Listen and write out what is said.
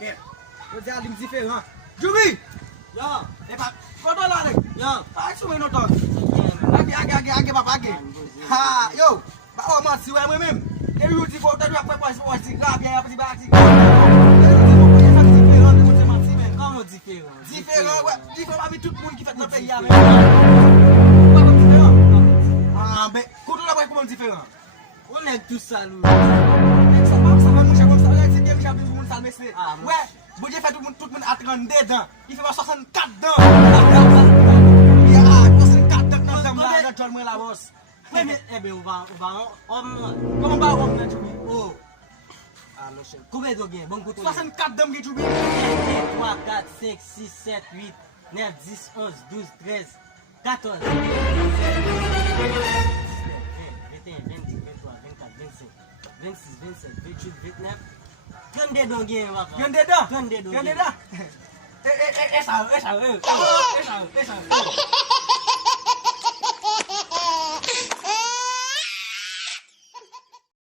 Yo di alim diferent. Jubi! Yo, E pa, koto la lek. yo. Ay sou men nou ton. Age papa age. Ha, yo. Ba o man si wè mwen mèm. E yu di fò, te dwa pè pò si grab ya pè si ba si. Comment différent? Diferent, wè. Diferent pa mi tout moun ki fèt nan peyi ya men. Ah, be, koto la wè koman diferent. On est tous salou. Sa va moun chè kon sa, lè si gen mi chabin moun salme se. Ah, Wè, bouje fè tout moun a 32 dan. Il fè pa 64 dan. Ya, 64 dan nan zem la, nan jol mwen la boss. Ouais, mais, eh bien, on va homme. Koman ba wòm nan Jubi? Oh. Ah, monsieur. Combien de gains? Bon, côté. 64 dan ki Jubi. 1, 2, 3, 4, 5, 6, 7, 8, 9, 10, 11, 12, 13, 14, 15, 16, 17, 20, 21, 22, 23, 24, 25, 26, 27, 28, 29, 32 dons gains, papa. 32 dan? 32 dons 32 gains. dan? E sa,